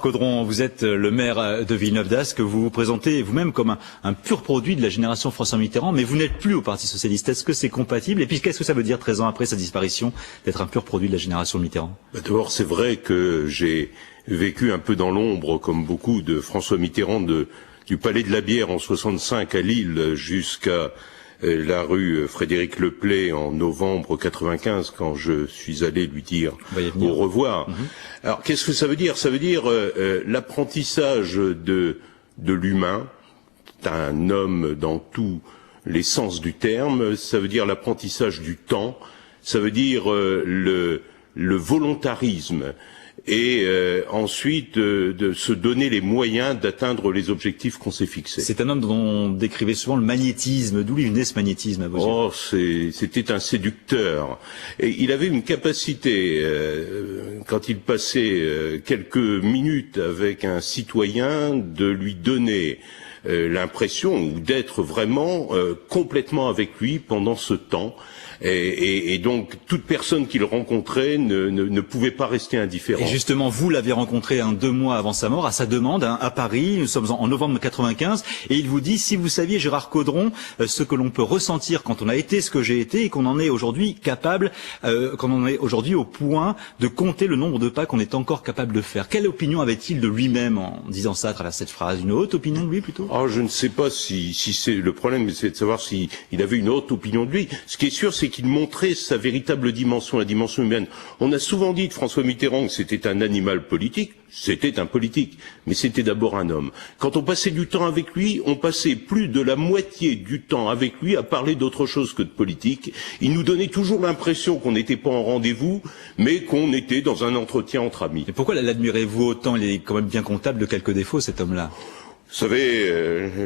Gérard Caudron, vous êtes le maire de Villeneuve-d'Ascq, vous vous présentez vous-même comme un pur produit de la génération François Mitterrand, mais vous n'êtes plus au Parti Socialiste. Est-ce que c'est compatible? Et puis qu'est-ce que ça veut dire, 13 ans après sa disparition, d'être un pur produit de la génération Mitterrand? D'abord, c'est vrai que j'ai vécu un peu dans l'ombre, comme beaucoup, de François Mitterrand, du Palais de la Bière en 65 à Lille jusqu'à la rue Frédéric Leplay en novembre 95, quand je suis allé lui dire au revoir. Alors, qu'est-ce que ça veut dire? Ça veut dire l'apprentissage de l'humain, d'un homme dans tous les sens du terme. Ça veut dire l'apprentissage du temps. Ça veut dire le volontarisme. Et ensuite de se donner les moyens d'atteindre les objectifs qu'on s'est fixés. C'est un homme dont on décrivait souvent le magnétisme. D'où lui venait ce magnétisme à vos yeux? Oh, c'était un séducteur. Et il avait une capacité, quand il passait quelques minutes avec un citoyen, de lui donner l'impression ou d'être vraiment complètement avec lui pendant ce temps. Et donc, toute personne qu'il rencontrait ne pouvait pas rester indifférente. Et justement, vous l'avez rencontré 2 mois avant sa mort, à sa demande, à Paris. Nous sommes en novembre 95. Et il vous dit, si vous saviez, Gérard Caudron, ce que l'on peut ressentir quand on a été ce que j'ai été et qu'on en est aujourd'hui capable, qu'on en est aujourd'hui au point de compter le nombre de pas qu'on est encore capable de faire. Quelle opinion avait-il de lui-même en disant ça à travers cette phrase? Une haute opinion de lui, plutôt? Oh, je ne sais pas si c'est le problème, c'est de savoir s'il avait une haute opinion de lui. Ce qui est sûr, c'est qu'il montrait sa véritable dimension, la dimension humaine. On a souvent dit de François Mitterrand que c'était un animal politique. C'était un politique, mais c'était d'abord un homme. Quand on passait du temps avec lui, on passait plus de la moitié du temps avec lui à parler d'autre chose que de politique. Il nous donnait toujours l'impression qu'on n'était pas en rendez-vous, mais qu'on était dans un entretien entre amis. Et pourquoi l'admirez-vous autant? Il est quand même bien comptable de quelques défauts, cet homme-là. Vous savez,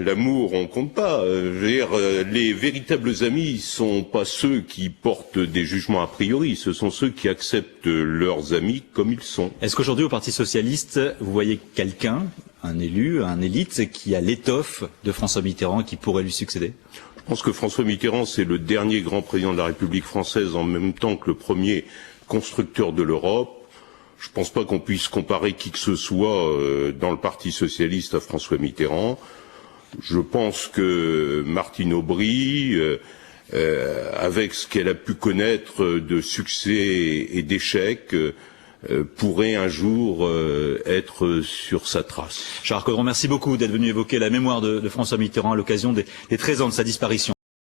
l'amour, on compte pas. Je veux dire, les véritables amis sont pas ceux qui portent des jugements a priori, ce sont ceux qui acceptent leurs amis comme ils sont. Est-ce qu'aujourd'hui, au Parti Socialiste, vous voyez quelqu'un, un élu, un élite, qui a l'étoffe de François Mitterrand et qui pourrait lui succéder? Je pense que François Mitterrand, c'est le dernier grand président de la République française, en même temps que le premier constructeur de l'Europe. Je ne pense pas qu'on puisse comparer qui que ce soit dans le Parti Socialiste à François Mitterrand. Je pense que Martine Aubry, avec ce qu'elle a pu connaître de succès et d'échecs, pourrait un jour être sur sa trace. Gérard Caudron, merci beaucoup d'être venu évoquer la mémoire de François Mitterrand à l'occasion des 13 ans de sa disparition.